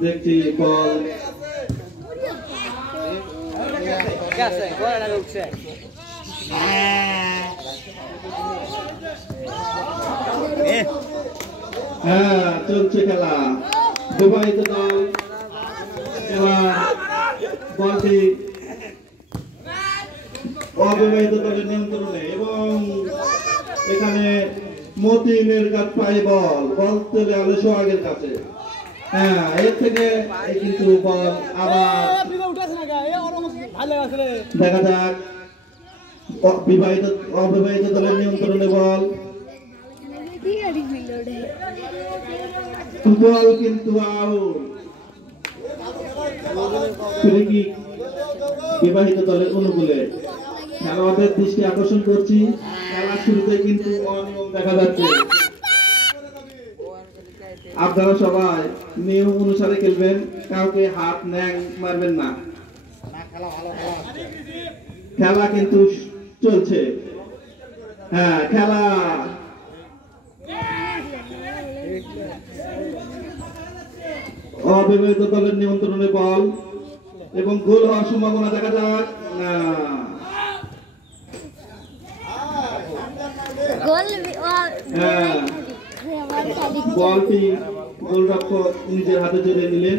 দেখছি বল হ্যাঁ চলছে খেলা বিবাহিত দল এবার বলটি অবিবাহিত দলের নিয়ন্ত্রণে এবং এখানে মতিনের কাছে পাই বল চলে আলো সোহাগের কাছে হ্যাঁ এর থেকে কিন্তু বল আবার দেখা যাক অবিবাহিত দলের নিয়ন্ত্রণে বল বল কিন্তু আউট ফ্রি কিক বিবাহিত দলের অনুকূলে খেলোয়াড়দের দৃষ্টি আকর্ষণ করছি খেলার শুরুতে কিন্তু অনিয়ম দেখা যাচ্ছে আপনারা সবাই নিয়ম অনুসারে খেলবেন কাউকে হাত ন্যাং মারবেন না খেলা কিন্তু চলছে হ্যাঁ খেলা অবিবাহিত দলের নিয়ন্ত্রণে বল এবং গোল হওয়ার সম্ভাবনা দেখা যাক না বলটি গোলরক্ষক নিজের হাতে তুলে নিলেন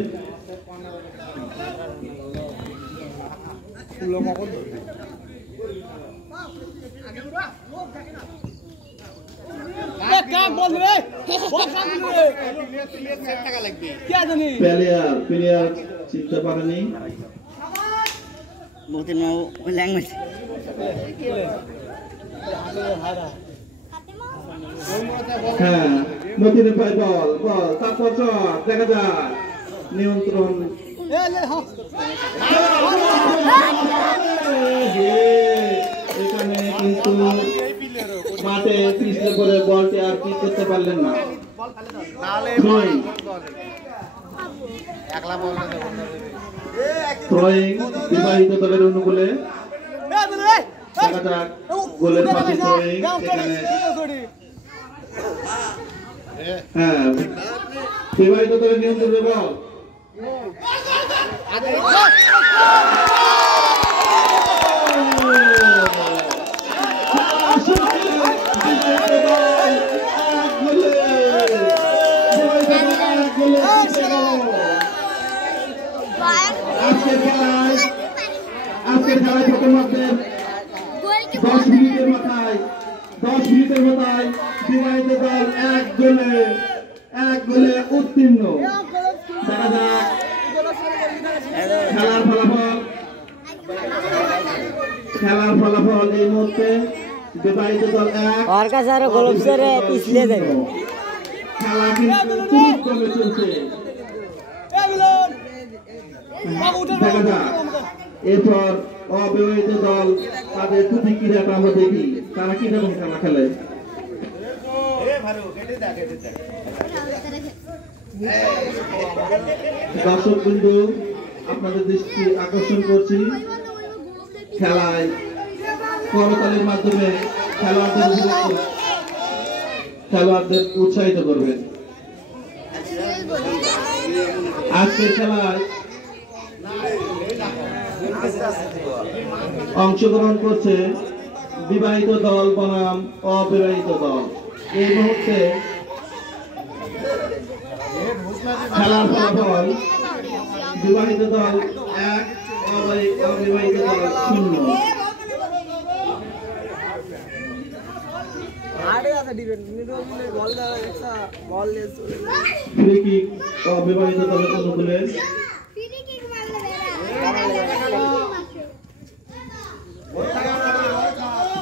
প্লেয়ার চিনতে পারেনি হ্যাঁ মতিনের পায় বল বল তারপর দেখা যায় নিয়ন্ত্রণ এখানে কিন্তু মাঠে পিছলে করে বলটি আর কি করতে পারলেন না বিবাহিত দলের অনুকূলে দেখা যাক গোলের পাশে হ্যাঁ বিবাহিত দলের নিয়ন্ত্রণে বল আজকের খেলায় প্রথমার্ধের 10 মিনিটের মাথায় বিবাহিত দল এক গোলে উত্তীর্ণ দেখা যাক খেলার ফলাফল এই মুহূর্তে বিবাহিত দল খেলা কিন্তু কমে চলছে দেখা যাক এরপর অবিবাহিত দল তাদের প্রতিক্রিয়াটা আমরা দেখি তারা কিরকম খেলা খেলে দর্শক বিন্দু আপনাদের দৃষ্টি আকর্ষণ করছি খেলায় করতালির মাধ্যমে খেলোয়াড়দের উৎসাহিত করবেন আজকের খেলায় অংশগ্রহণ করছে বিবাহিত দল বনাম অবিবাহিত দল এই মুহূর্তে খেলার ফলাফল বিবাহিত দল 1 অবিবাহিত দল 0 ফ্রি কিক অবিবাহিত দলের অনুকূলে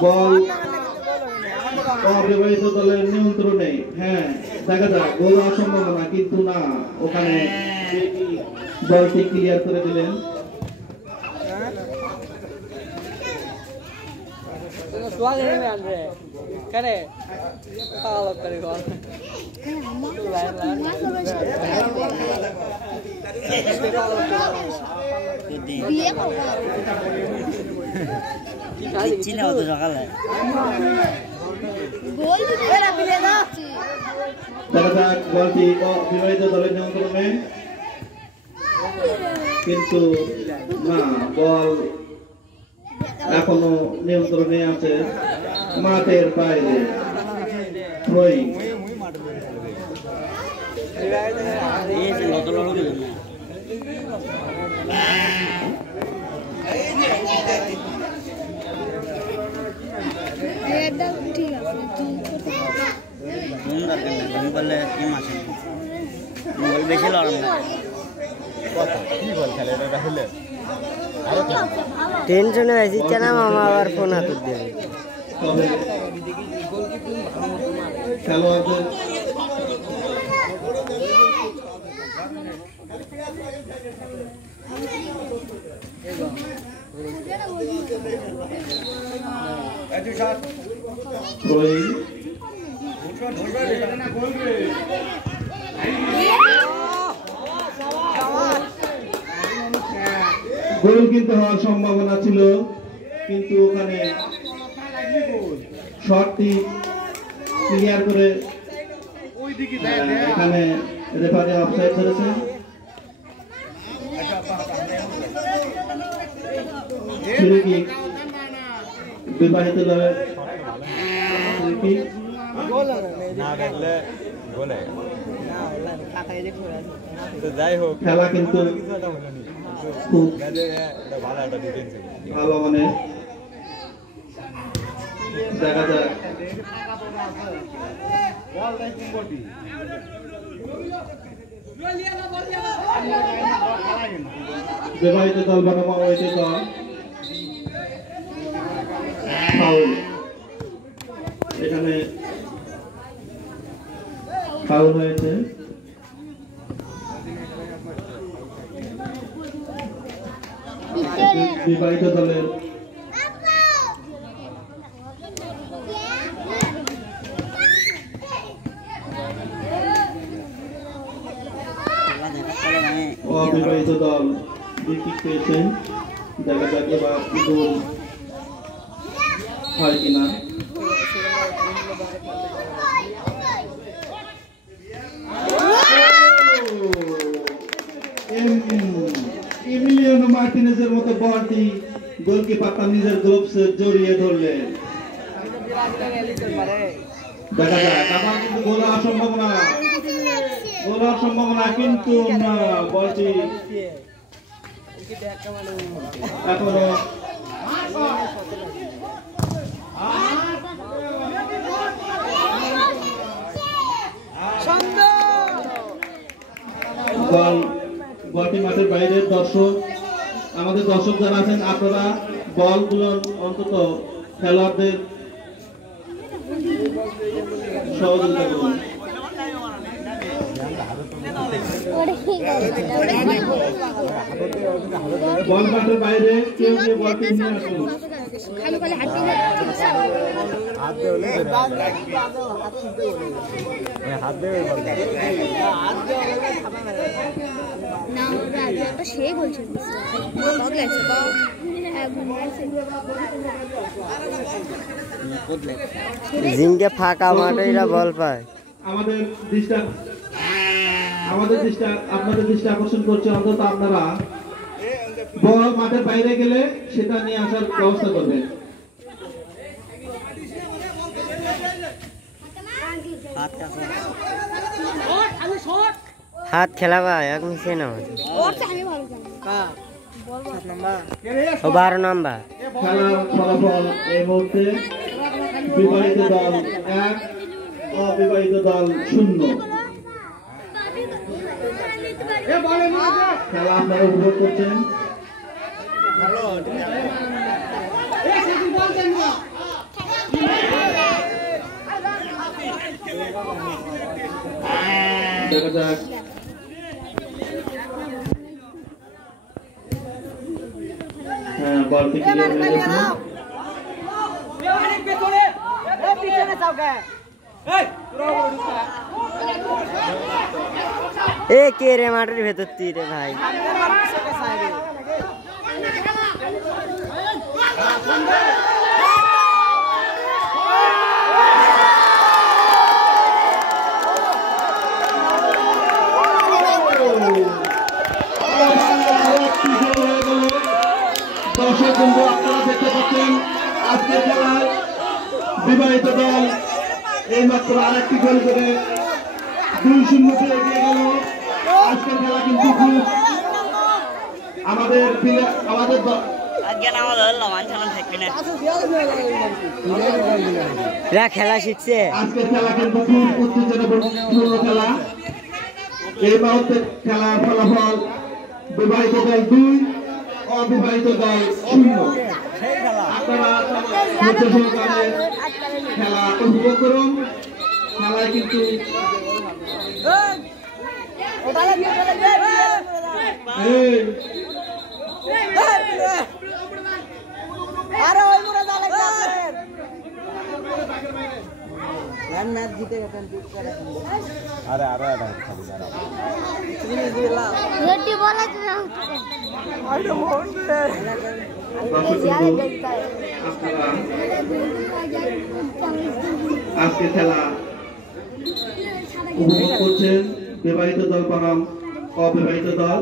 বল অবিবাহিত দলের নিয়ন্ত্রণে হ্যাঁ দেখা যাক গোল হওয়ার সম্ভাবনা কিন্তু না ওখানে বলটি ক্লিয়ার করে দিলেন দেখা যাক বলটি বিবাহিত দলের নিয়ন্ত্রণে, কিন্তু না, বল এখনো নিয়ন্ত্রণে আছে মাঠের বাইরে। থ্রোয়িং। টেনশনে আছি কেন মামা আবার ফোন হাতে দেবে। খেলোয়াড়দের গোল কিন্তু হওয়ার সম্ভাবনা ছিল, কিন্তু ওখানে শটটি ক্লিয়ার করে এখানে রেফারি অফসাইড করেছে। বিবাহিত দলের খেলা কিন্তু খুব ভালো, মানে দেখা যায় বিবাহিত দল বনাম অবৈধ দল ফাউল। এখানে ফাউল হয়েছে। বিবাহিত দলের অবিবাহিত দল উইকেট পেয়েছেন। দেখা যাক এবার গোল হয় কিনা। এমিলিয়ানো মার্টিনেজের মতো বলটি গোলকিপার তার নিজের গ্লোভসে জড়িয়ে ধরলেন। দেখা যাক আবার কিন্তু গোল হওয়ার সম্ভাবনা, কিন্তু না, বলটি এখনো বলটি মাঠের বাইরের দর্শক, আমাদের দর্শক যারা আছেন, আপনারা বলগুলো অন্তত খেলোয়াড়দের সহযোগিতা করুন। বল মাঠের বাইরে কেউ কেউ বলটি নিয়ে আসুন। জিঙ্কে ফাঁকা মাঠে এরা বল পায়। আমাদের দৃষ্টি আপনাদের দৃষ্টি আকর্ষণ করছে, অন্তত আপনারা বল মাঠের বাইরে গেলে সেটা নিয়ে আসার ব্যবস্থা করবেন। হাত খেলাবা এখন সে না 12 নম্বর। খেলার ফলাফল এই মুহূর্তে বিবাহিত দল 1, অবিবাহিত দল 0। খেলা আপনারা উপভোগ করছেন। দেখা যাক বলটি ক্লিয়ার হয়ে গেছে। এ কে রে মাঠের ভেতর তুই রে ভাই? বিবাহিত দল এইমাত্র আরেকটি গোল করে 2-0 এগিয়ে গেল। আজকের খেলা কিন্তু খুব আমাদের খেলা শিখছে। আজকের খেলা কিন্তু খুব উত্তেজনাপূর্ণ খেলা। এই মুহূর্তে খেলার ফলাফল বিবাহিত দল 2, অবিবাহিত দল 0। আপনারা ধৈর্য সহকারে খেলা উপভোগ করুন। খেলায় কিন্তু আজকে খেলা উপভোগ করছেন বিবাহিত দল বনাম অবিবাহিত দল।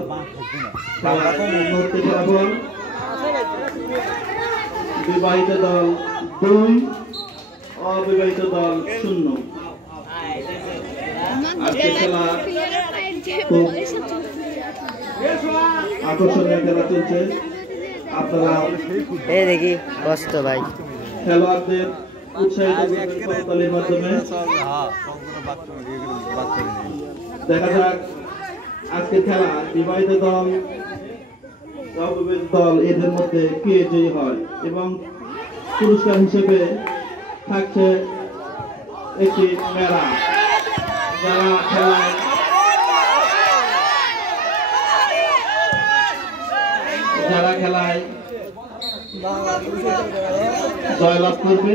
খেলার মুহূর্তে ফলাফল বিবাহিত দল 2, অবিবাহিত দল 0। আজকে খেলা খুব আকর্ষণীয় খেলা চলছে। আপনারা দেখি কষ্ট ভাই খেলোয়াড়দের উৎসাহিত করতালির মাধ্যমে দেখা যাক আজকের খেলা বিবাহিত দল অবিবাহিত দল এদের মধ্যে কে জয়ী হয় এবং পুরস্কার হিসেবে থাকছে একটি মেলা। যারা খেলায় জয়লাভ করবে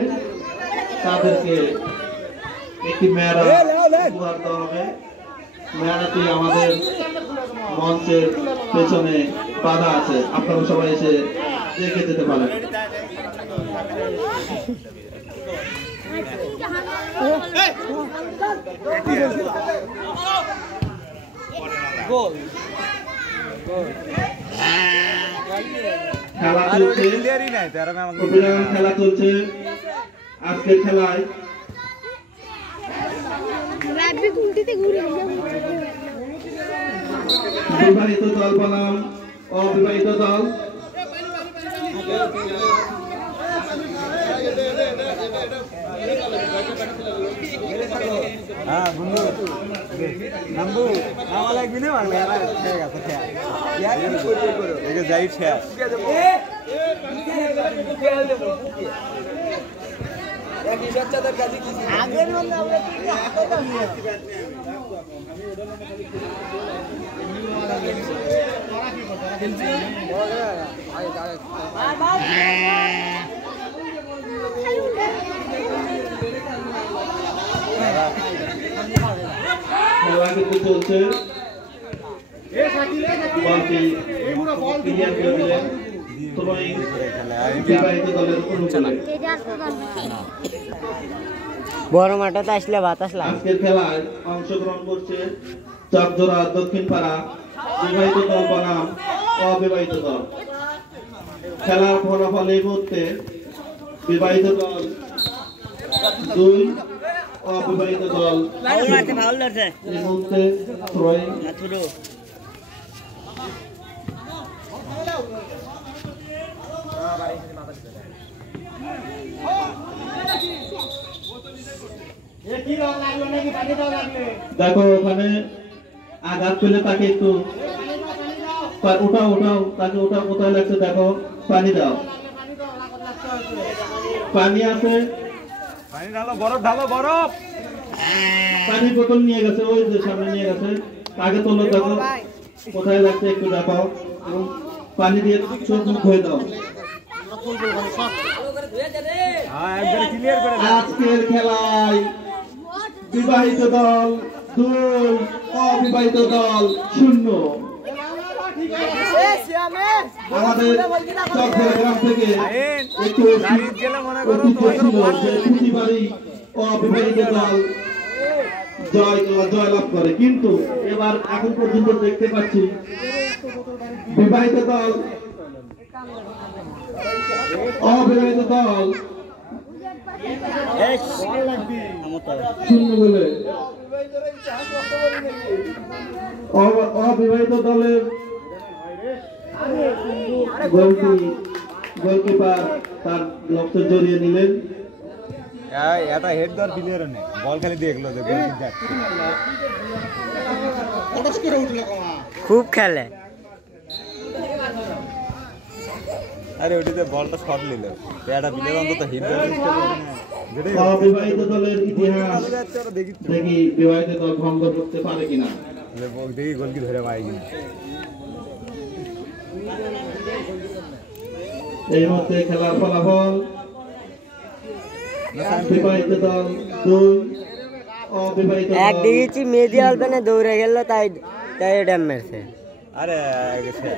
তাদেরকে একটি মেলা উপহার দেওয়া হবে। মেলাটি আমাদের মঞ্চের পেছনে বাধা আছে, আপনারা সবাই এসে দেখে যেতে পারেন। খেলা চলছে, খেলা চলছে। আজকের খেলায় বিবাহিত দল বনাম অবিবাহিত দল। খেলা কিন্তু চলছে। বড় মাঠে আসলে বাতাস লাগে। আজকের খেলায় অংশগ্রহণ করছে চকজোড়া দক্ষিণ পাড়া বিবাহিত দল বনাম অবিবাহিত দল। খেলার ফলাফল এই মুহূর্তে বিবাহিত দল 2, অবিবাহিত দল এই মুহূর্তে থ্রোয়িং। দেখো ওখানে আঘাত পেলে তাকে একটু উঠাও তাকে উঠাও, কোথায় লাগছে দেখো, পানি দাও, পানি আছে, পানি বোতল নিয়ে গেছে, ওই যে সামনে নিয়ে গেছে, তাকে তোলো, দেখো কোথায় লাগছে একটু দেখাও এবং পানি দিয়ে চোখ মুখ ধুয়ে দাও। আজকের খেলায় বিবাহিত দল 2, অবিবাহিত দল 0। আমাদের চকজোড়া গ্রাম থেকে একটু প্রতিবারই অবিবাহিত দল জয়লাভ করে, কিন্তু এবার এখন পর্যন্ত দেখতে পাচ্ছি বিবাহিত দল অবিবাহিত দল শূন্য বলে অবিবাহিত দলের গোলকিপার তার লক্ষ্য জড়িয়ে নিলেন। এটা হেড দর প্লেয়ার নেই, বল খালি দেখলো যে গোলকিপার খুব খেলে। আরে ওটিতে বলটা শট নিল, এটা প্লেয়ার অন্তত হেড দর অবিবাহিত দলের ইতিহাস দেখি বিবাহিত দল ভঙ্গ করতে পারে কিনা। দেখি গোল কি ধরে পাই কিনা। এই মুহূর্তে খেলার ফলাফল বিবাহিত দল 2, অবিবাহিত দল এক দেখেছি মেহেদি আলবেনে দৌড়ে গেল, তাই ড্যাম মেরেছে। আরে গেছে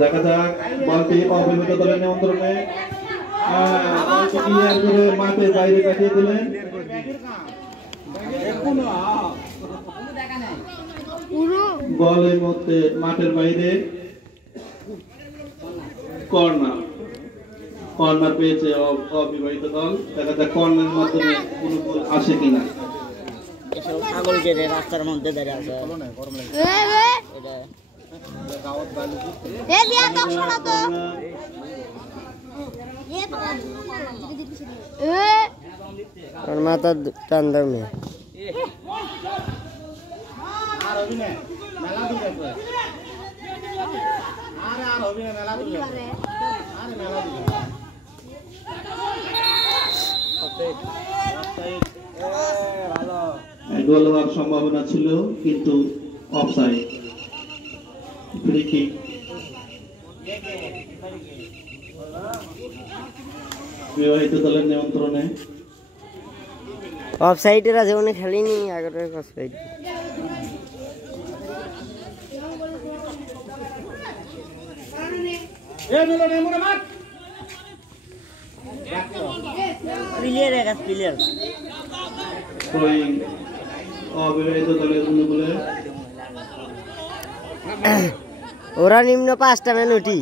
দেখা যাক বলটি অবিবাহিত দলের নিয়ন্ত্রণে, বলটি ক্লিয়ার করে মাঠের বাইরে কাটিয়ে দিলেন। বল এই মুহূর্তে মাঠের বাইরে, কর্নার পেয়েছে অবিবাহিত দল। দেখা যাক কর্নারের মাধ্যমে কোনো গোল আসে কিনা। ছাগল কেটে রাস্তার মধ্যে দাঁড়িয়ে আছে। মাথা টান দাও মেয়ে। গোল হওয়ার সম্ভাবনা ছিল কিন্তু অফসাইড। ফ্রি কিক বিবাহিত দলের নিয়ন্ত্রণে। অফসাইডের আছে, উনি খেলেনি আগের অফসাইড। প্লেয়ার এক প্লেয়ার ওই অবিবাহিত দলের অনুকূলে ওরা নিম্ন 5টা মিনিটই।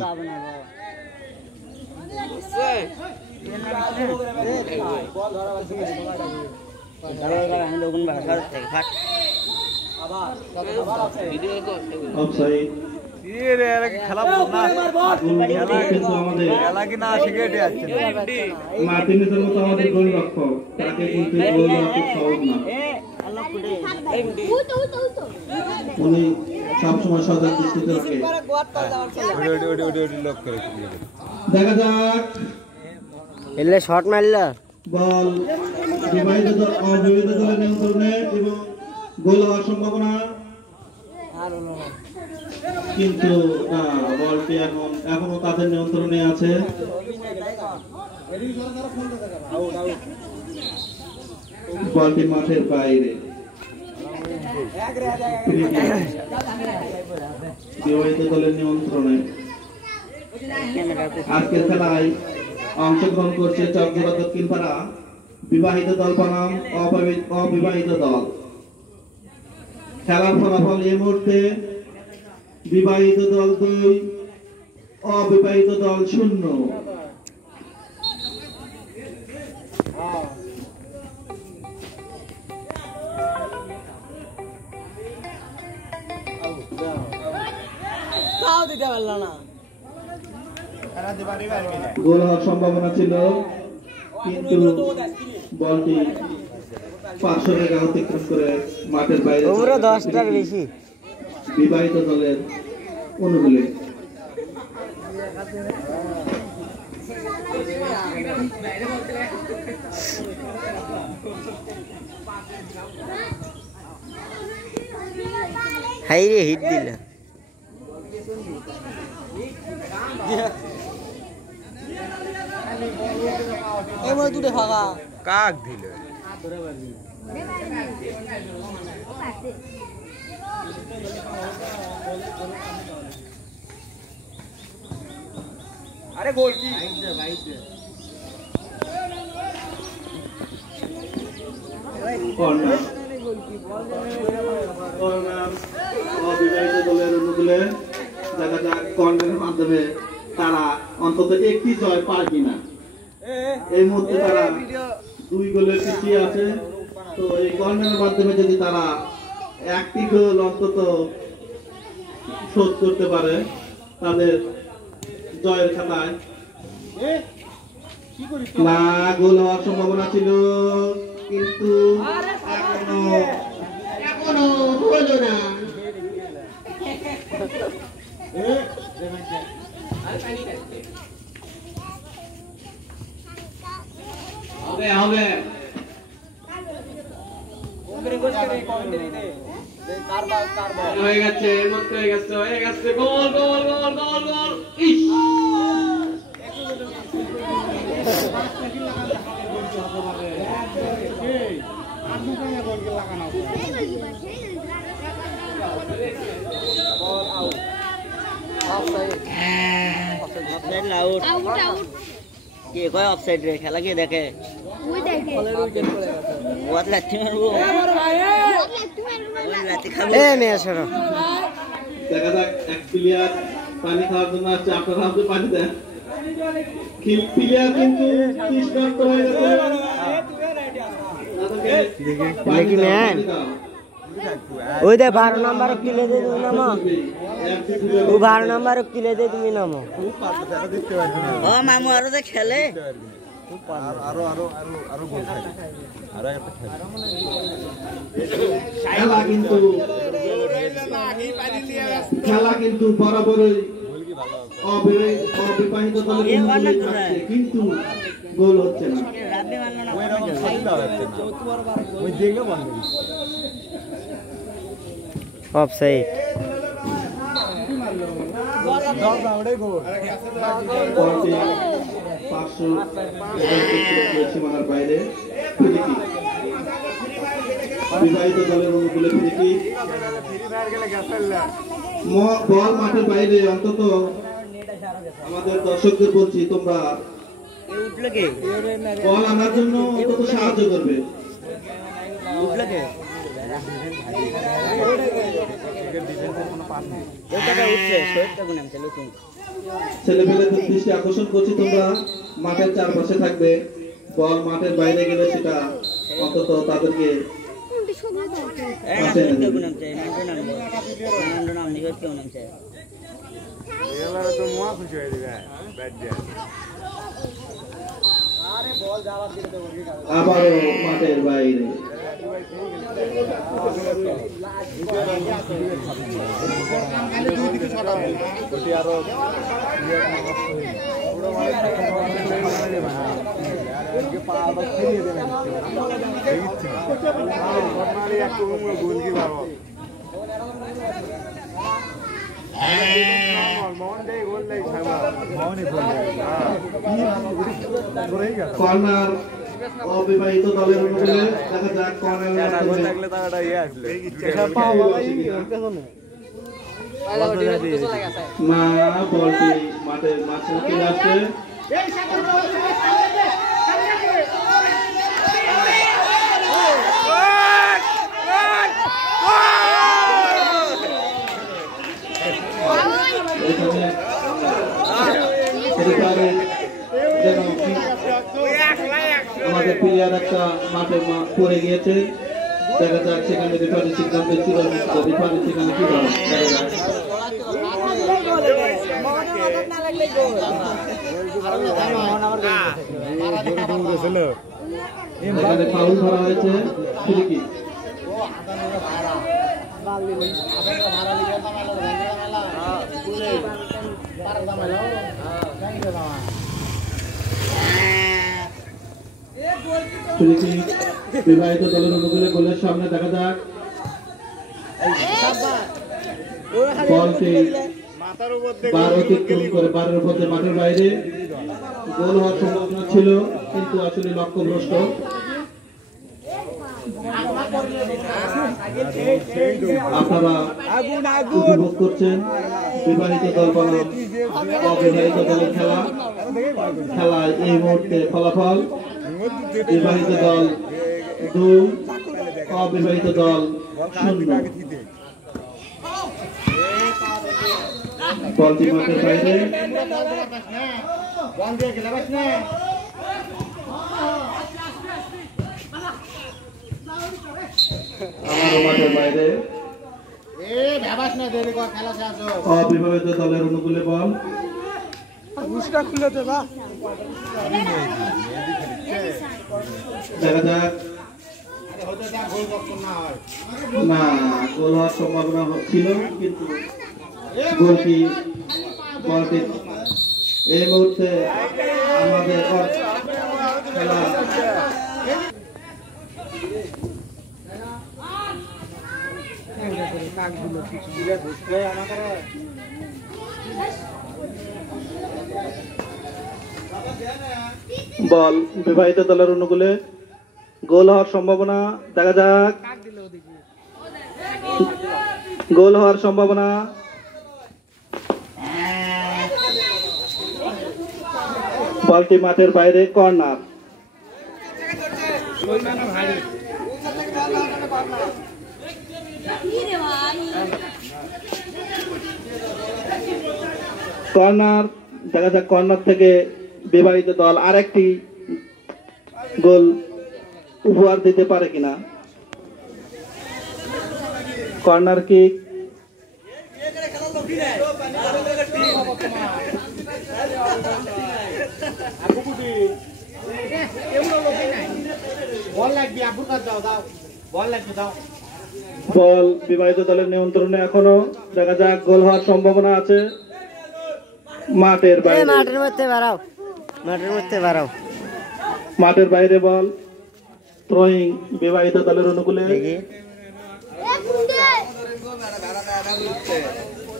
অফসাইড। খেলা কিন্তু আমাদের খেলা কি না শিখে যাচ্ছে মার্টিনেজের মতো আমাদের গোলরক্ষক, তাকে কিন্তু গোল দেওয়া খুব সহজ না। উনি সবসময় সজাগ দৃষ্টিতে রাখে। দেখা যাক এলে শট মারলো, বল অবিবাহিত দলের নিয়ন্ত্রণে এবং গোল হওয়ার সম্ভাবনা, কিন্তু না, বলটি এখনো তাদের নিয়ন্ত্রণে আছে। বলটি মাঠের বাইরে। বিবাহিত দলের নিয়ন্ত্রণে। আজকের খেলায় অংশগ্রহণ করছে চকজোড়া দক্ষিণপাড়া বিবাহিত দল বনাম অবিবাহিত দল। খেলার ফলাফল এই মুহূর্তে বিবাহিত দল 2, অবিবাহিত দল 0। গোল হওয়ার সম্ভাবনা ছিল কিন্তু বলটি পার্শ্ব রেখা অতিক্রম করে মাঠের বাইরে 10টার বেশি বিবাহিত দলের অনুকূলে। হাই রে হিট দিল। কাক দিল আরে গোল কি অবিবাহিত দলের অনুকূলে দেখা যাক কর্নারের মাধ্যমে তারা অন্তত একটি জয় পায় কিনা। এই মুহূর্তে তারা 2 গোলের পিছিয়ে আছে। তো এই কর্নারের মাধ্যমে যদি তারা একটি গোল অন্তত শোধ করতে পারে তাদের জয়ের খাতায়, না গোল হওয়ার সম্ভাবনা ছিল, কিন্তু এখনো হলো না। হবে হয়ে গেছে, হয়ে গেছে, গোল গোল গোল গোল গোল। ইস কে কয় অফসাইড রে, খেলা কে দেখে? দেখা যাক এক প্লেয়ার পানি খাওয়ার জন্য আসছে, আপনারা আমাদের পানি দেন। প্লেয়ার কিন্তু তৃষ্ণার্ত হয়ে গেছে। ওই দে 12 নাম্বার কিলে দে তুমি নামো, ও 12 নাম্বার কিলে দে তুমি নামো। ও মামু আরো যে খেলে খেলা কিন্তু বরাবরই অবিবাহিত দলের কিন্তু গোল হচ্ছে না। অফসাইড। সীমানার বাইরে বিবাহিত দলের অনুকূলে ফিরিকি, বল মাঠের বাইরে। অন্তত আমাদের দর্শকদের বলছি, তোমরা বল আনার জন্য অন্তত সাহায্য করবে। ছেলেমেয়েদের দৃষ্টি আকর্ষণ করছি, তোমরা মাঠের চারপাশে থাকবে। বল মাঠের বাইরে গেলে সেটা অন্তত তাদেরকে আবারও মাঠের বাইরে। কর্নার অবিবাহিত দলের অনুকূলে। দেখা যাক কর্নার না, বলটি মাঠের মাঝে চলে আসছে। আমাদের প্লেয়ার একটা মাঠে পড়ে গিয়েছে। দেখা যাক সেখানে রেফারি সিদ্ধান্ত ছিল, রেফারি সেখানে কি এখানে ফাউল ধরা হয়েছে। ফ্রি বিবাহিত দলের অনুকূলে গোলের সামনে। দেখা যাক বলটি 12 অতিক্রম করে 12-এর মধ্যে মাঠের বাইরে। গোল হওয়ার সম্ভাবনা ছিল, কিন্তু আসলে লক্ষ্যভ্রষ্ট। আপনারা উপভোগ করছেন বিবাহিত দল বনাম অবিবাহিত দলের খেলা। খেলায় এই মুহূর্তে ফলাফল: বিবাহিত দল 2, অবিবাহিত দল 0। বলটি মাঠের বাইরে। আবারও মাঠের বাইরে। অবিবাহিত দলের অনুকূলে বল। দেখা যাক। না, গোল হওয়ার সম্ভাবনা ছিল, কিন্তু বলটি এই মুহূর্তে আমাদের খেলা বল বিবাহিত দলের অনুকূলে। গোল হওয়ার সম্ভাবনা, দেখা যাক। গোল হওয়ার সম্ভাবনা। বলটি মাঠের বাইরে, কর্নার। কর্নার, দেখা যাক কর্নার থেকে বিবাহিত দল আরেকটি গোল উপহার দিতে পারে কিনা। Corner kick. বল বিবাহিত দলের নিয়ন্ত্রণে এখনো, দেখা যাক গোল হওয়ার সম্ভাবনা আছে। মাঠের বাইরে, মাঠের বাইরে বল। থ্রোয়িং বিবাহিত দলের অনুকূলে।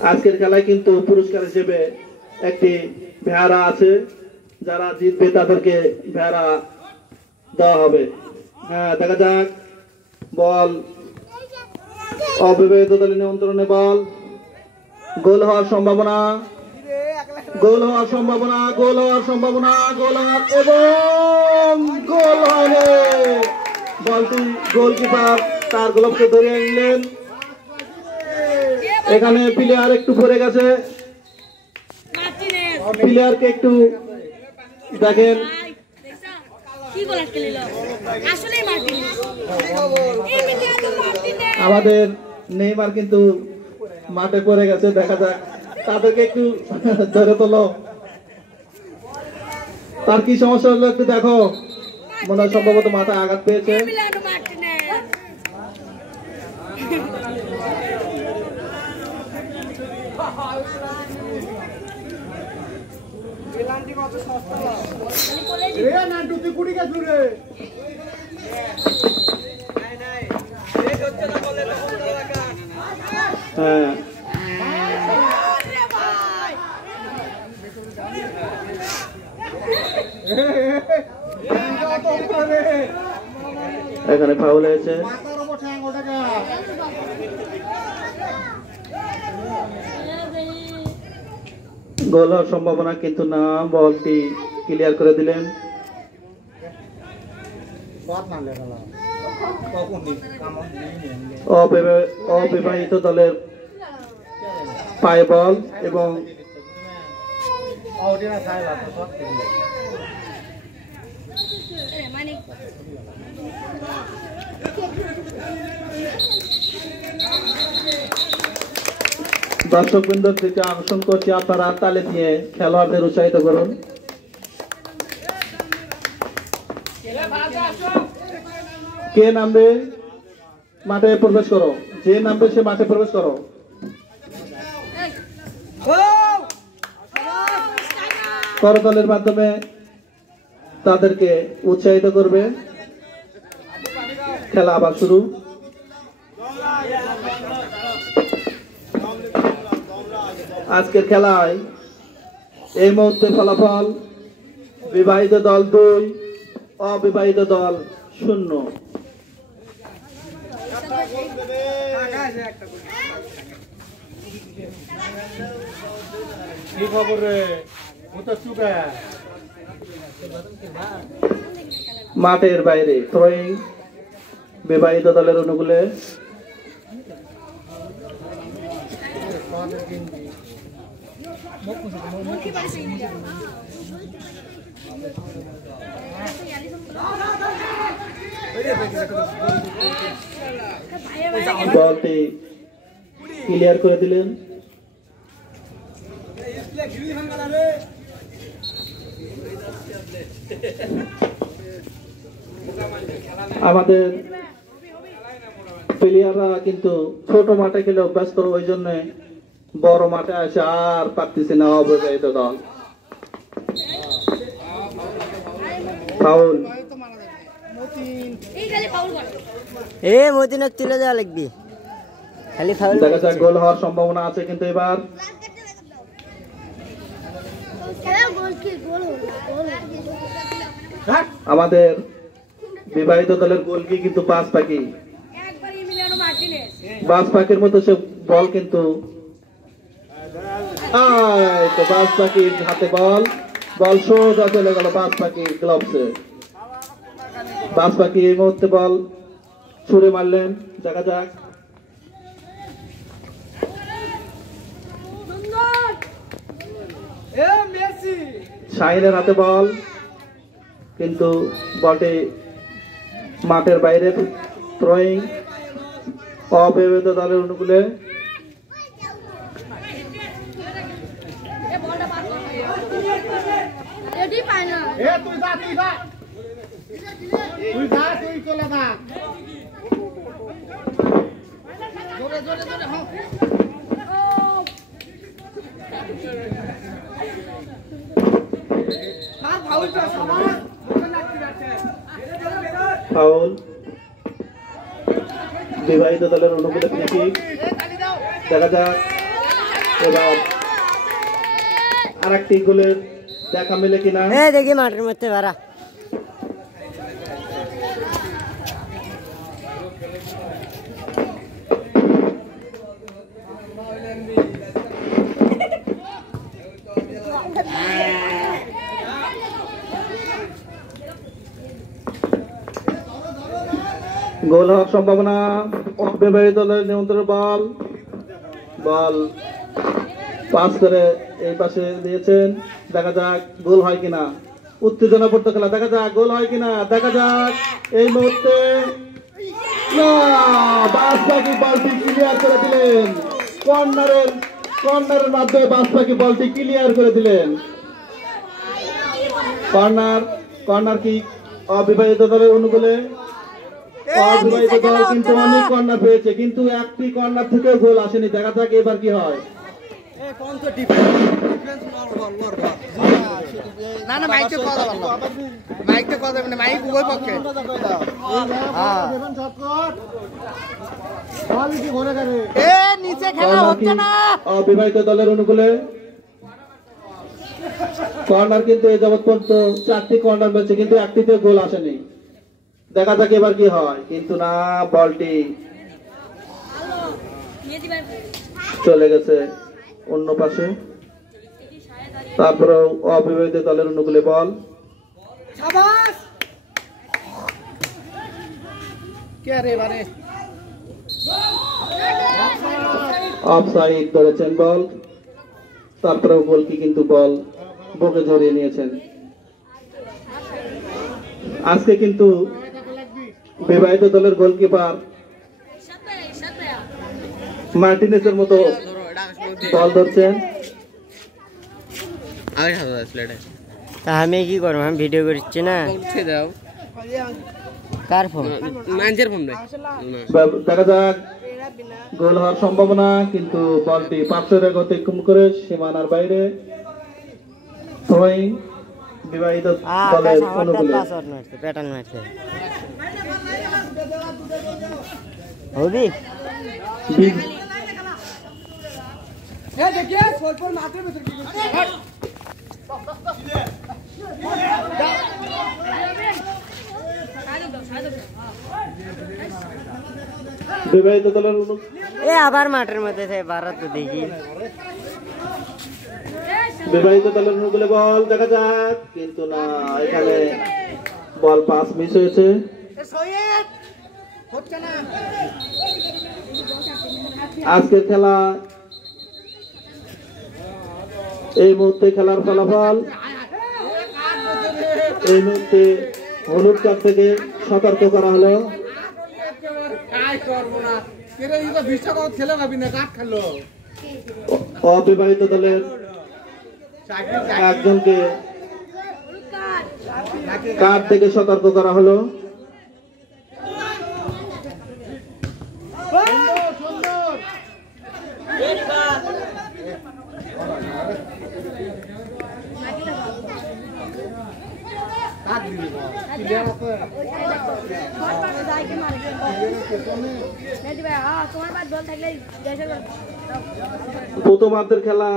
আজকের খেলায় কিন্তু পুরস্কার হিসেবে একটি ভেড়া আছে, যারা জিতবে তাদেরকে ভেড়া দেওয়া হবে। হ্যাঁ, দেখা যাক। বল অবিবাহিত দলের নিয়ন্ত্রণে বল। গোল হওয়ার সম্ভাবনা, গোল হওয়ার সম্ভাবনা, গোল হওয়ার সম্ভাবনা, গোল হওয়ার এবং গোল হয়নি। বলটি গোলকিপার তার গ্লোভসে ধরে নিলেন। এখানে প্লেয়ার একটু পড়ে গেছে, প্লেয়ারকে একটু দেখেন। আমাদের নেইমার কিন্তু মাঠে পড়ে গেছে, দেখা যাক। তাদেরকে একটু ধরে তোলো। তার কি সমস্যা হলো একটু দেখো। মনে হয় সম্ভবত মাথায় আঘাত পেয়েছে। হ্যাঁ, এখানে ফাউল হয়েছে। গোল হওয়ার সম্ভাবনা কিন্তু না, বলটি ক্লিয়ার করে দিলেন। অবিবাহিত দলের পায়ে বল এবং দর্শকবৃন্দর দিকে আকর্ষণ করছি, আপনারা তালে দিয়ে খেলোয়াড়দের উৎসাহিত করুন। কে নামবে মাঠে প্রবেশ করো, যে নামবে সে মাঠে প্রবেশ করো। করতালের মাধ্যমে তাদেরকে উৎসাহিত করবে। খেলা আবার শুরু। আজকের খেলায় এই মুহূর্তে ফলাফল বিবাহিত দল 2, অবিবাহিত দল 0। মাঠের বাইরে থ্রোয়িং বিবাহিত দলের অনুকূলে। বলটি ক্লিয়ার করে দিলেন। আমাদের প্লেয়াররা কিন্তু ছোট মাঠে খেলে অভ্যস্ত, ওই জন্য বড় মাঠে আসে আর পারতেছে না অবহেলিত দল। ফাউল। মতিনক তুলে দেওয়া লাগবে, খালি ফাউল। দেখা যাক গোল হওয়ার সম্ভাবনা আছে, কিন্তু এবার আমাদের বিবাহিত দলের গোলকি কিন্তু বাজ পাখি, বাজ পাখির মতো সে বল কিন্তু বাজ পাখির হাতে বল, বল সোজা চলে গেল বাজ পাখির গ্লাভসে। বাজ পাখি এই মুহূর্তে বল ছুড়ে মারলেন, দেখা যাক। শাহিনের হাতে বল, কিন্তু বলটি মাঠের বাইরে। থ্রোয়িং অবিবাহিত দলের অনুকূলে। ফাউল। বিবাহিত দলের অনুকূলে ফ্রি কিক। দেখা যাক এবার আরেকটি গোলের দেখা মেলে কিনা। দেখি মাঠের মধ্যে ভাড়া গোল হওয়ার সম্ভাবনা। অবিবাহিত দলের নিয়ন্ত্রণ বল, বল পাস করে এই পাশে দিয়েছেন। দেখা যাক গোল হয় কিনা, উত্তেজনাপূর্ণ খেলা। দেখা যাক গোল হয় কিনা, দেখা যাক। এই মুহূর্তে বাজ পাখি বলটি ক্লিয়ার করে দিলেন, কর্নারের মাধ্যমে বাজ পাখি বলটি ক্লিয়ার করে দিলেন। কর্নার কিক অবিবাহিত দলের অনুকূলে। অবিবাহিত দল কিন্তু অনেক কর্নার পেয়েছে, কিন্তু একটি কর্নার থেকেও গোল আসেনি। দেখা যাক এবার কি হয়। অবিবাহিত দলের অনুকূলে কর্নার কিন্তু এই যাবৎ পর্যন্ত 4টি কর্নার পেয়েছে, কিন্তু একটিতে গোল আসেনি। দেখা যাক এবার কি হয়, কিন্তু না, বলটি চলে গেছে অন্য পাশে। তারপরে অবিবাহিত দলের অনুকূলে বল। অফসাইড ধরেছেন বল, তারপরেও গোলকি কিন্তু বল বুকে জড়িয়ে নিয়েছেন। আজকে কিন্তু বিবাহিত দলের গোলকিপার মার্টিনেসের মতো বল ধরছেন। আমি কি করবো, আমি ভিডিও করছি না। কার ফোন? দেখা যাক গোল হওয়ার সম্ভাবনা, কিন্তু বলটি পাশের অতিক্রম করে সীমানার বাইরে। থ্রোয়িং বিবাহিত দলের অনুকূলে। বিবাহিত দলের আবার মাঠের মধ্যে ভারত দেখি। বিবাহিত দলের অনুকূলে বল, দেখা যাক, কিন্তু না, এখানে বল পাস মিস হয়েছে। আজকের খেলা এই মুহূর্তে খেলার ফলাফল এই মুহূর্তে হলুদ কার্ড থেকে সতর্ক করা হলো। অবিবাহিত দলের একজনকে কার্ড থেকে সতর্ক করা হলো। প্রথমার্ধের খেলা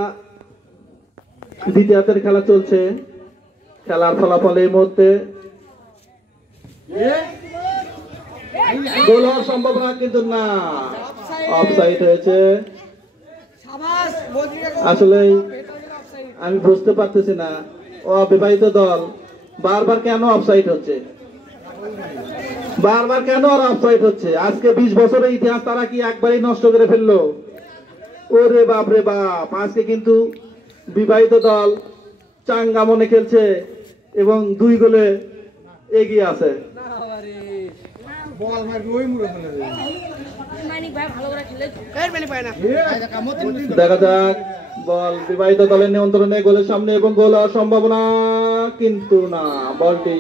দ্বিতীয়ার্ধের খেলা চলছে। খেলার ফলাফল এই মুহূর্তে গোল হওয়ার সম্ভাবনা কিন্তু না, অফসাইড হয়েছে। আসলে আমি বুঝতে পারতেছি না অবিবাহিত দল বারবার কেন অফসাইড হচ্ছে, বারবার কেন আর অফসাইড হচ্ছে। আজকে 20 বছরের ইতিহাস তারা কি একবারই নষ্ট করে ফেললো? ওরে বাপ রে বাপ, আজকে কিন্তু বিবাহিত দল চাঙ্গা মনে খেলছে এবং 2 গোলে এগিয়ে আছে। দেখা যাক বল বিবাহিত দলের নিয়ন্ত্রণে গোলের সামনে এবং গোল হওয়ার সম্ভাবনা কিন্তু না, বলটি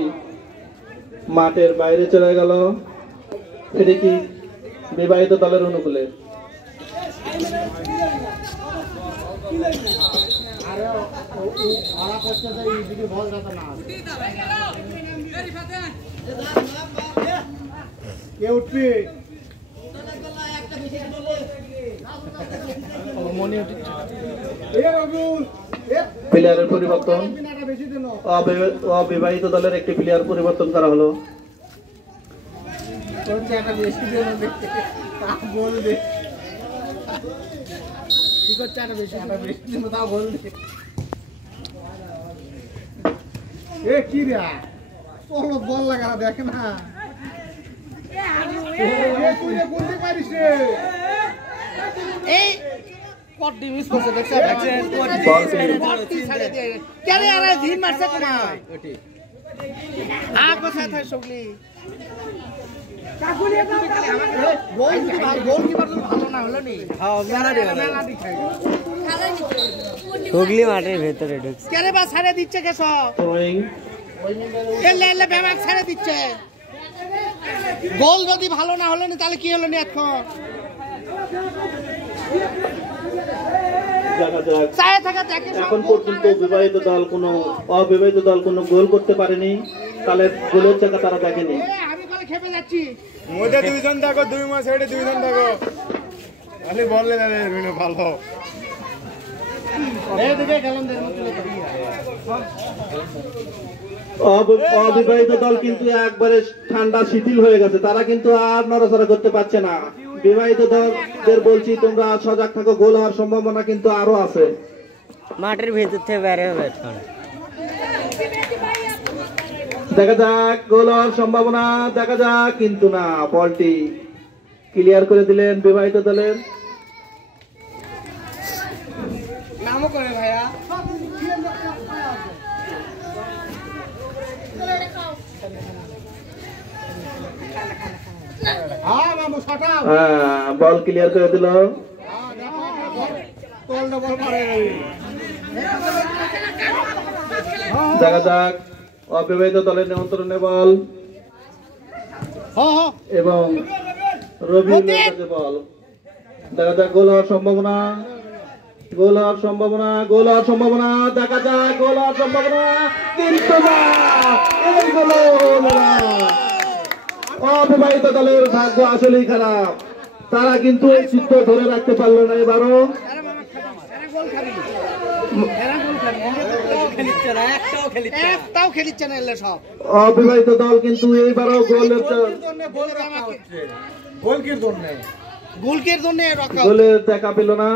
মাঠের বাইরে চলে গেল। ফিরে কি বিবাহিত দলের অনুকূলে। প্লেয়ারের পরিবর্তন, অবিবাহিত দলের একটি প্লেয়ার পরিবর্তন করা হলো। বল লাগা দেখ না হুগলি মাঠের ভেতরে ঢুকছে। কেন বা ছাড়ে দিচ্ছে কে সব ছেড়ে দিচ্ছে। গোল যদি ভালো না হলো তাহলে কি হলো এখন? এখন পর্যন্ত বিবাহিত দল কোনো অবিবাহিত দল কোনো গোল করতে পারেনি, তাহলে গোলের চাকা তারা দেখেনি। আমি বলে খেপে যাচ্ছি। মধ্যে 2 জন থাকো, 2 মাস হেডে 2 জন থাকো, খালি বললে যাবে ভালো। অবিবাহিত দল কিন্তু একবারে ঠান্ডা শিথিল হয়ে গেছে, তারা কিন্তু আর নড়াচড়া করতে পারছে না। বিবাহিত দলদের বলছি তোমরা সজাগ থাকো, গোল হওয়ার সম্ভাবনা কিন্তু আরো আছে। মাঠের ভেতর থেকে বের হবে এখন। দেখা যাক গোল হওয়ার সম্ভাবনা, দেখা যাক কিন্তু না, বলটি ক্লিয়ার করে দিলেন বিবাহিত দলের। নামও করে ভাইয়া বল ক্লিয়ার করে দিল। দেখা যাক অবিবাহিত দলের নিয়ন্ত্রণে বল এবং রবিউলের কাছে বল। দেখা যাক গোল হওয়ার সম্ভাবনা, গোল হওয়ার সম্ভাবনা, গোল হওয়ার সম্ভাবনা, দেখা যাক গোল হওয়ার সম্ভাবনা কিন্তু না, এই গোল হলো না। অবিবাহিত দলের ভাগ্য আসলেই খারাপ, তারা কিন্তু চিত্ত ধরে রাখতে পারলো না এবারও। অবিবাহিত দল কিন্তু এইবারও গোলের দেখা পেল না।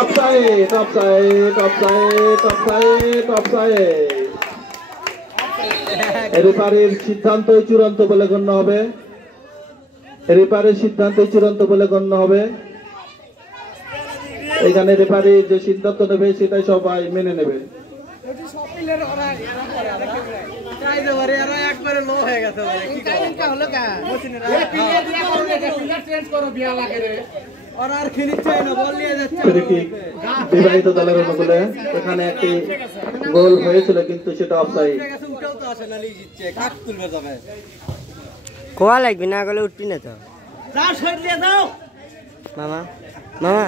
Offside, offside, offside, offside, offside. রেফারির সিদ্ধান্ত চূড়ান্ত বলে গণ্য হবে। রেফারির সিদ্ধান্ত চূড়ান্ত বলে গণ্য হবে। এখানে রেফারি যে সিদ্ধান্ত নেবে সেটাই সবাই মেনে নেবে। বিবাহিত দলের অনুকূলে এখানে একটি গোল হয়েছিল কিন্তু সেটা অফসাইড। কোয়া লাগবে না গেলে উঠবি না তো মামা মামা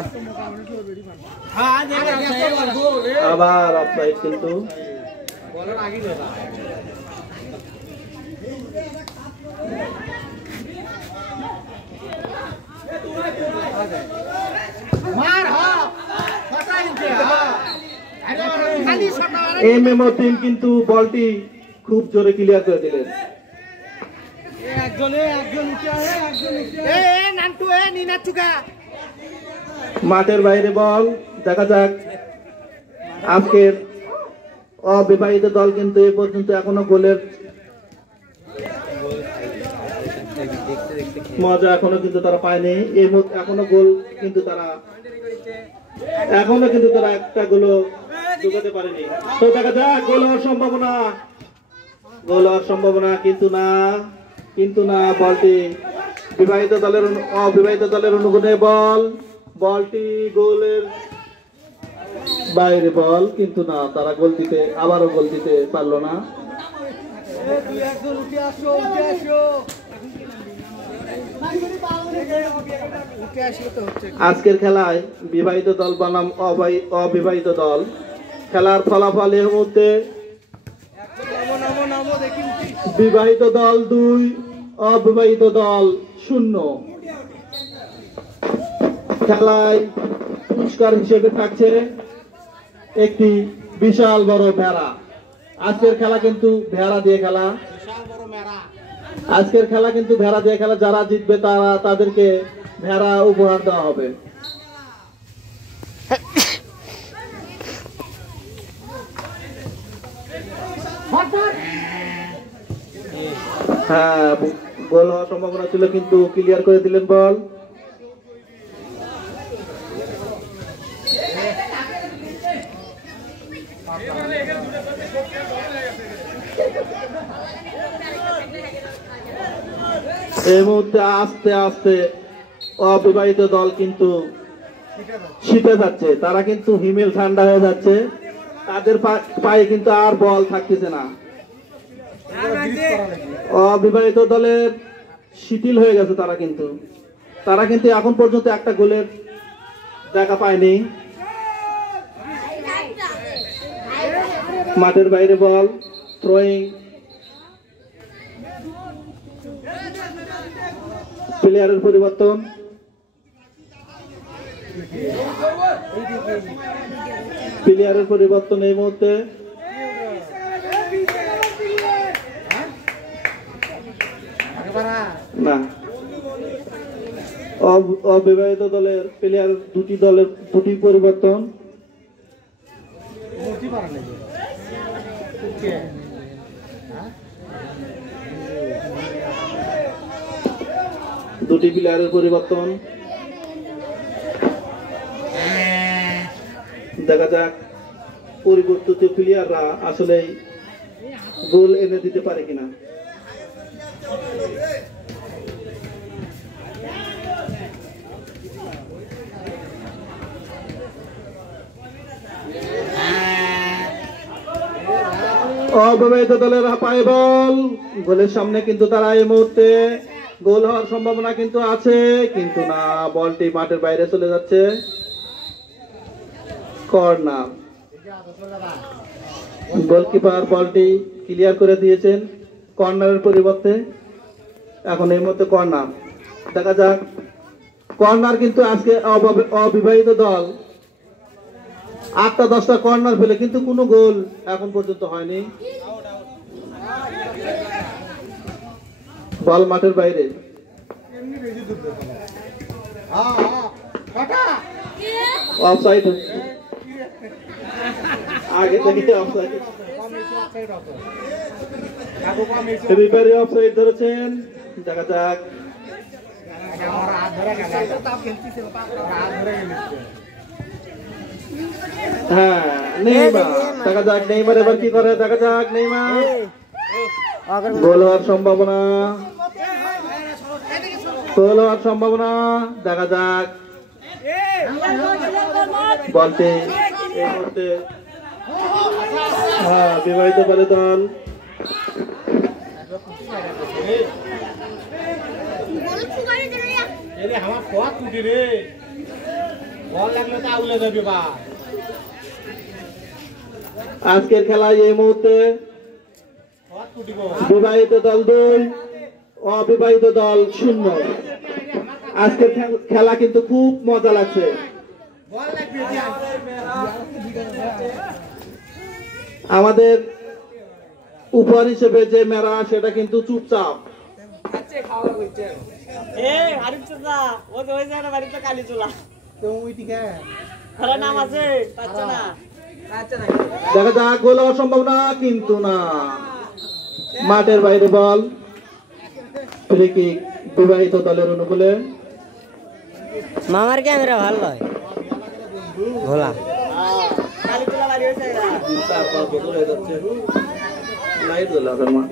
আবার অফসাইড কিন্তু এমএমও টিম কিন্তু বলটি খুব জোরে ক্লিয়ার করে দিলেন। মাঠের বাইরে বল, দেখা যাক। আজকের অবিবাহিত দল কিন্তু এ পর্যন্ত এখনো গোলের মজা এখনো কিন্তু তারা পায়নি। এখনো গোল কিন্তু তারা একটা গোলও ঢুকাতে পারেনি। তো দেখা যাক গোল হওয়ার সম্ভাবনা কিন্তু না বলটি অবিবাহিত দলের অনুগুণে বলটি গোলের বাইরে বল, কিন্তু না তারা আবারও গোল দিতে পারলো না। আজকের খেলায় বিবাহিত দল বনাম অবিবাহিত দল, খেলার ফলাফল এর মধ্যে বিবাহিত দল 2, অবিবাহিত দল 0। খেলায় পুরস্কার হিসেবে থাকছে একটি বিশাল বড় ভেড়া। আজকের খেলা কিন্তু ভেড়া দিয়ে খেলা। যারা জিতবে তাদেরকে ভেড়া উপহার দেওয়া হবে। হ্যাঁ, গোল হওয়ার সম্ভাবনা ছিল কিন্তু ক্লিয়ার করে দিলেন বল। এই মুহূর্তে আস্তে আস্তে অবিবাহিত দল কিন্তু শীতে যাচ্ছে, তারা কিন্তু হিমেল ঠান্ডা হয়ে যাচ্ছে, তাদের পায়ে কিন্তু আর বল থাকতেছে না। অবিবাহিত দলের শিথিল হয়ে গেছে, তারা কিন্তু এখন পর্যন্ত একটা গোলের দেখা পায়নি। মাঠের বাইরে বল, থ্রোয়িং, প্লেয়ারের পরিবর্তন। এই মুহূর্তে না, অবিবাহিত দলের প্লেয়ার দুটি পরিবর্তন। দুটি প্লেয়ারের পরিবর্তন, দেখা যাক পরিবর্তিত প্লেয়াররা আসলে গোল এনে দিতে পারে কিনা। অবিবাহিত দলের পায়ে বল, গোলের সামনে কিন্তু তারা এই মুহূর্তে গোল হওয়ার সম্ভাবনা কিন্তু আছে, কিন্তু না, বলটি মাঠের বাইরে চলে যাচ্ছে। কর্নার, গোলকিপার বলটি ক্লিয়ার করে দিয়েছেন কর্নারের পরিবর্তে। এখন এই মুহূর্তে কর্নার, দেখা যাক। কর্নার কিন্তু আজকে অবিবাহিত দল 8-10টা কর্নার ফেলে কিন্তু কোনো গোল এখন পর্যন্ত হয়নি। বল মাঠের বাইরে, অফসাইড, আগে থেকে অফসাইড। রিফারি অফসাইড ধরেছেন, দেখা যাক। হ্যাঁ, নেইমার, দেখা যাক নেইমার এবার কি করে, দেখা যাক নেইমার। গোল হওয়ার সম্ভাবনা, গোল হওয়ার সম্ভাবনা, দেখা যাক। বলতে এই মুহূর্তে হ্যাঁ বিবাহিত বলে দল আজকের খেলায় এই মুহূর্তে বিবাহিত দল 2, অবিবাহিত দল 0। আজকের খেলা কিন্তু খুব মজা লাগছে। আমাদের উপহার হিসেবে যে মেরা সেটা কিন্তু চুপচাপ। দেখা যাক গোল হওয়ার সম্ভাবনা, কিন্তু না, মাঠের বাইরে বল। ফ্রি কিক বিবাহিত দলের অনুকূলে। মামার ক্যামেরা ভালো হয় ভোলা লাইট জ্বলা শর্মা।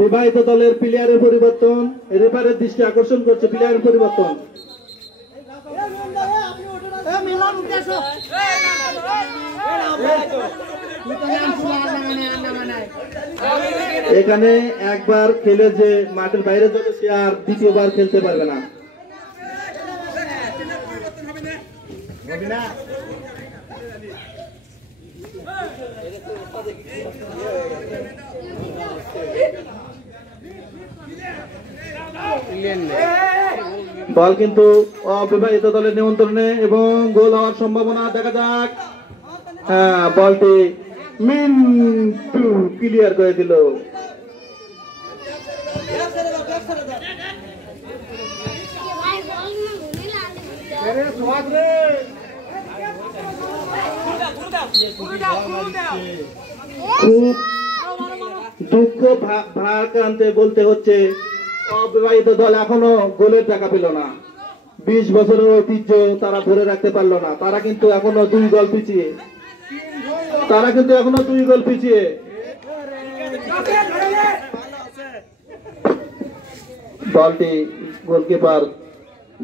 বিবাহিত দলের প্লেয়ারের পরিবর্তন, রেফারির দৃষ্টি আকর্ষণ করছে প্লেয়ারের পরিবর্তন। এখানে একবার খেলে যে মাঠের বাইরে যাবে সে আর দ্বিতীয়বার খেলতে পারবে না। বল কিন্তু অবিবাহিত দলের নিয়ন্ত্রণে এবং গোল হওয়ার সম্ভাবনা, দেখা যাক। হ্যাঁ, বলটি মিন্টু ক্লিয়ার করে দিল। খুব দুঃখ ভারাক্রান্তে বলতে হচ্ছে অবিবাহিত দল এখনো গোলের টাকা পেল না। 20 বছরের ঐতিহ্য তারা ধরে রাখতে পারলো না। তারা কিন্তু এখনো 2 গোল পিছিয়ে, বলটি গোলকিপার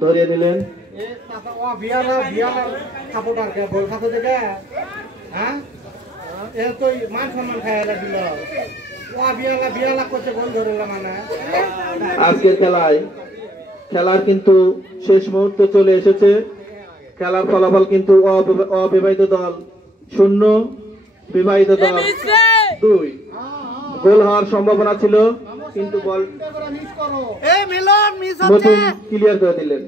ধরিয়ে দিলেন। আজকের খেলার কিন্তু শেষ মুহূর্তে চলে এসেছে। খেলার ফলাফল কিন্তু অবিবাহিত দল 0, বিবাহিত দল 2। গোল হওয়ার সম্ভাবনা ছিল কিন্তু বল নতুন ক্লিয়ার করে দিলেন।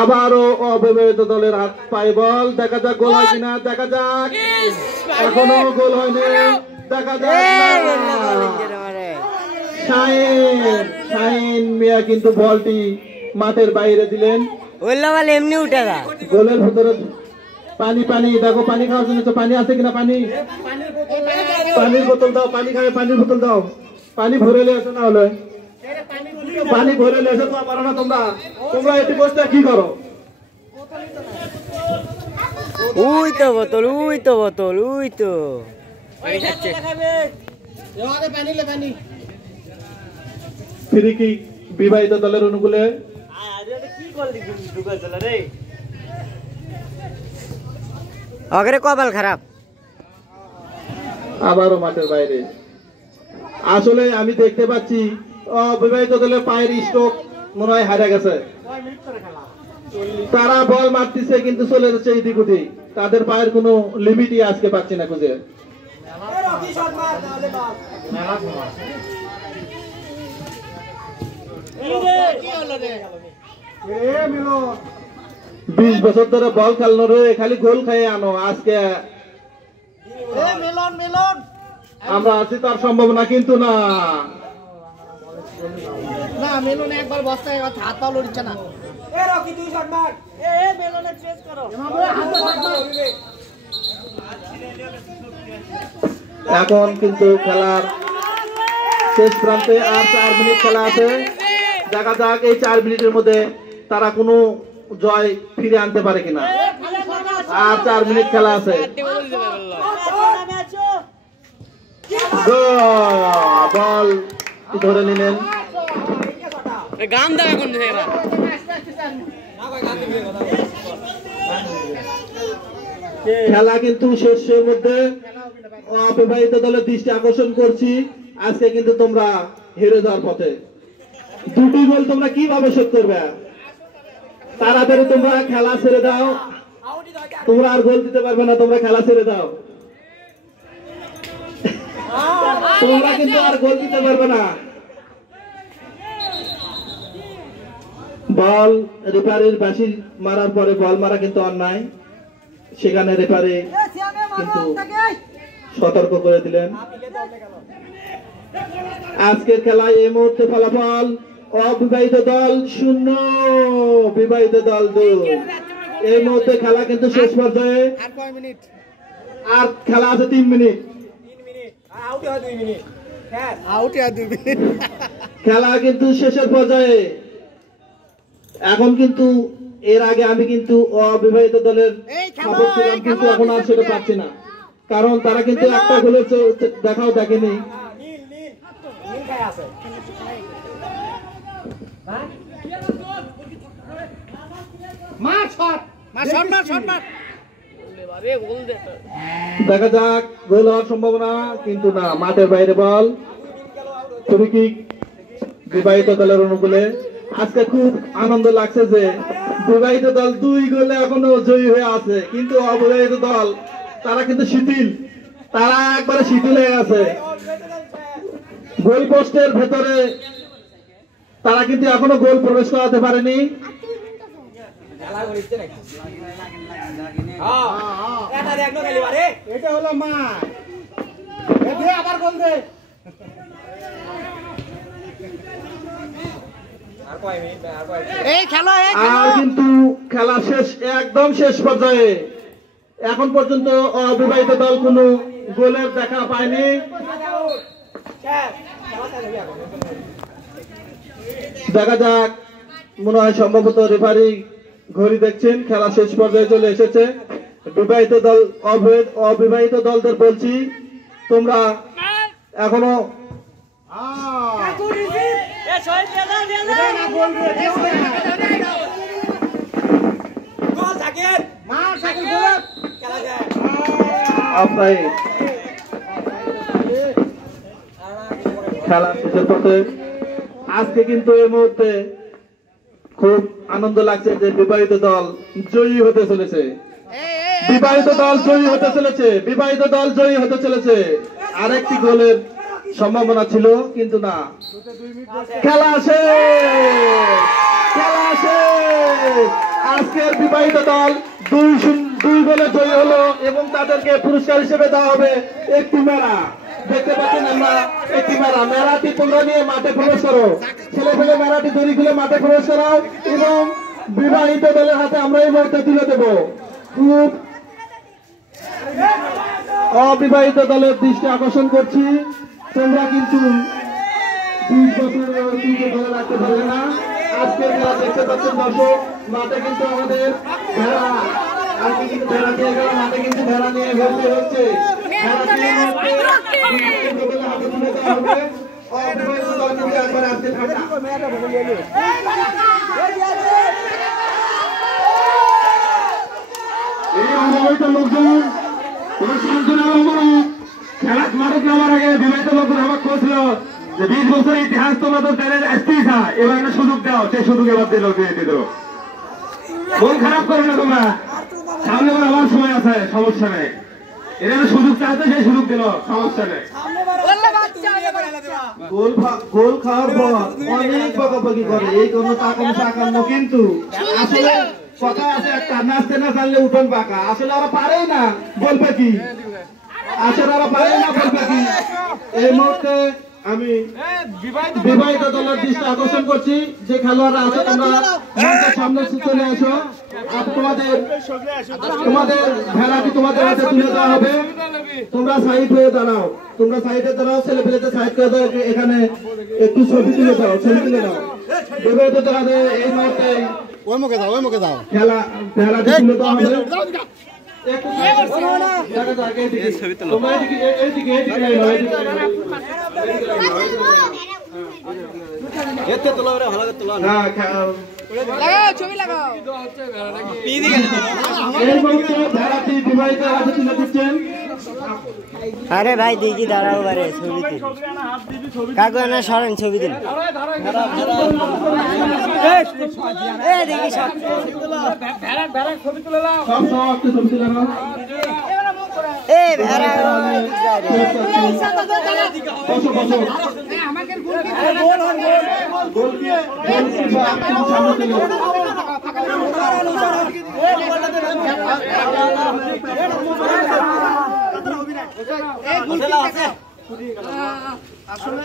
আবারও অবিবাহিত দলের হাত পায়ে বল, দেখা যাক গোল হয় কিনা, দেখা যাক। এখনো গোল হয়নি, দেখা যাক। শাহিন মিয়া কিন্তু বলটি মাঠের বাইরে দিলেন। এমনি উঠে গা গোলের ভিতরে পানি, দেখো পানি খাওয়ার জন্য পানি আছে কিনা, পানির বোতল দাও, পানি খাবে, পানির বোতল দাও, পানি ভরে নিয়ে আসো। না হলে পানি ভরে নিয়ে এসো, তো পারো না তোমরা এটি বসতে কি করো? উই তো বোতল, ফ্রি কিক বিবাহিত দলের অনুকূলে। অগরে কপাল খারাপ। আবারও মাঠের বাইরে। আসলে আমি দেখতে পাচ্ছি অবিবাহিত দলের পায়ের স্ট্রোক মনে হয় হারা গেছে। তারা বল মারতেছে কিন্তু চলে যাচ্ছে এদিক ওদিক। তাদের পায়ের কোনো লিমিটই আজকে পাচ্ছি না খুঁজে। 20 বছর ধরে বল খেলনো রে, খালি গোল খাইয়ে আনো। আজকে মিলন মিলন আমরা আছি, তার সম্ভাবনা কিন্তু না। না মিলন একবার বস্তায় হাত পা লড়ছে না। এখন কিন্তু খেলার শেষ প্রান্তে আর 4 মিনিট খেলা আছে। দেখা যাক এই 4 মিনিটের মধ্যে তারা কোনো জয় ফিরে আনতে পারে কিনা। আর 4 মিনিট খেলা আছে। বল ধরে নিলেন। খেলা কিন্তু শেষের মধ্যে অবিবাহিত দলের দৃষ্টি আকর্ষণ করছি। আজকে কিন্তু তোমরা হেরে যাওয়ার পথে। 2টি গোল তোমরা কিভাবে শোধ করবে? তাড়াতাড়ি তোমরা খেলা ছেড়ে দাও। তোমরা আর গোল দিতে পারবে না, তোমরা খেলা ছেড়ে দাও। তোমরা কিন্তু আর গোল দিতে পারবে না। বল রেফারির বাঁশি মারার পরে বল মারা কিন্তু অন্যায়। সেখানে রেফারি কিন্তু সতর্ক করে দিলেন। আজকের খেলায় এই মুহূর্তে ফলাফল অবিবাহিত দল 0, বিবাহিত দল 2। এই মুহূর্তে খেলা কিন্তু শেষ পর্যায়ে। আর কয় মিনিট? আর খেলা আছে 3 মিনিট। আউট আর 2 মিনিট। খেলা কিন্তু শেষের পর্যায়ে। এখন কিন্তু এর আগে আমি কিন্তু অবিবাহিত দলের সাপোর্ট ছিলাম, কিন্তু এখন আর সেটা পাচ্ছি না, কারণ তারা কিন্তু একটা গোলের দেখাও দেখেনি। দেখা যাক গোল হওয়ার সম্ভাবনা, কিন্তু না, মাঠের বাইরে বল। ফ্রি কিক বিবাহিত দলের অনুকূলে। আজকে খুব আনন্দ লাগছে যে বিবাহিত দল 2 গোলে এখনো জয়ী হয়ে আছে, কিন্তু অবিবাহিত দল তারা কিন্তু শিথিল। তারা একবারে শিথিল হয়ে আছে। গোল পোস্টের ভেতরে তারা কিন্তু এখনো গোল প্রবেশ করাতে পারেনি। এটা হলো মাঠ। আবার গোল দে। আর কিন্তু খেলা শেষ, একদম শেষ পর্যায়ে। এখন পর্যন্ত অবিবাহিত দল কোনো গোলের দেখা পায়নি। দেখা যাক, মনে হয় সম্ভবত রেফারি ঘড়ি দেখছেন। খেলা শেষ পর্যায়ে চলে এসেছে। বিবাহিত দল অবিবাহিত দলদের বলছি, তোমরা এখনো খেলা শেষের পথে। আজকে কিন্তু এই মুহূর্তে খুব আনন্দ লাগছে যে বিবাহিত দল জয়ী হতে চলেছে। বিবাহিত দল জয়ী হতে চলেছে। বিবাহিত দল জয়ী হতে চলেছে। আরেকটি গোলের সম্ভাবনা ছিল, কিন্তু না। খেলা শেষ। খেলা শেষ। আজকের বিবাহিত দল 2 গোলে জয়ী হলো এবং তাদেরকে পুরস্কার হিসেবে দেওয়া হবে একটি মেলা। দেখতে পাচ্ছেন আমরা একটি মেলা। মেলাটি তোমরা নিয়ে মাঠে প্রবেশ করো। ছেলে পেলে মেলাটি তৈরি করে মাঠে প্রবেশ করাও এবং বিবাহিত দলের হাতে আমরা এই মুহূর্তে তুলে দেব। খুব অবিবাহিত দলের দৃষ্টি আকর্ষণ করছি, তোমরা কিন্তু 20 বছরের ঐতিহ্য ধরে রাখতে পারবে না। আজকের খেলা দেখতে পাচ্ছেন দর্শক, মাঠে কিন্তু আমাদের ভেড়া, আজকে কিন্তু ভেড়া নিয়ে গেল, মাঠে কিন্তু ভেড়া নিয়ে ঘুরতে হচ্ছে। অবিবাহিত দল কিন্তু একবার আসতে ঠান্ডা। এই অবিবাহিত লোকজন কোন সান্ত্বনা খেলা মাঠে যাওয়ার আগে বিবাহিত লোকজন আমার করছিল যে 20 বছরের ইতিহাস তোমরা তো তাদের আসতেই চা, এবার একটা সুযোগ দাও। সেই সুযোগ এবার দিল দিল। মন খারাপ করবে না তোমরা, সামনে আবার সময় আছে, সমস্যা নেই। এরা সুযোগ চাইতে সেই সুযোগ দিল, সমস্যা নেই। গোল খাওয়ার পর অনেক বকাবকি করে, এই কোনো তাকান্ন, কিন্তু আসলে কথা আছে একটা, নাচতে না জানলে উঠোন পাকা। আসলে ওরা পারেই না বলবে কি, আসলে ওরা পারেই না বলবে কি। এই মুহূর্তে আমি বিবাহিত দলের দৃষ্টি আকর্ষণ করছি, যে খেলোয়াড়রা আছে তোমরা মঞ্চের সামনে চলে আসো। আর তোমাদের ভেলাটি তোমাদের হাতে তুলে দেওয়া হবে। তোমরা সাইড হয়ে দাঁড়াও, তোমরা সাইডে দাঁড়াও, ছেলে পেলেতে সাইড করে দাও। এখানে একটু ছবি তুলে দাও, ছবি তুলে দাও। বিবাহিত দলের এই মুহূর্তে ওই মুখে দাও। খেলা ভেলাটি তুলে দেওয়া হবে। ছবি লাগাও। আরে ভাই দেখি দাঁড়াও বারে ছবিতে কাকু না সরেন ছবি দিন দেখি সব আসলে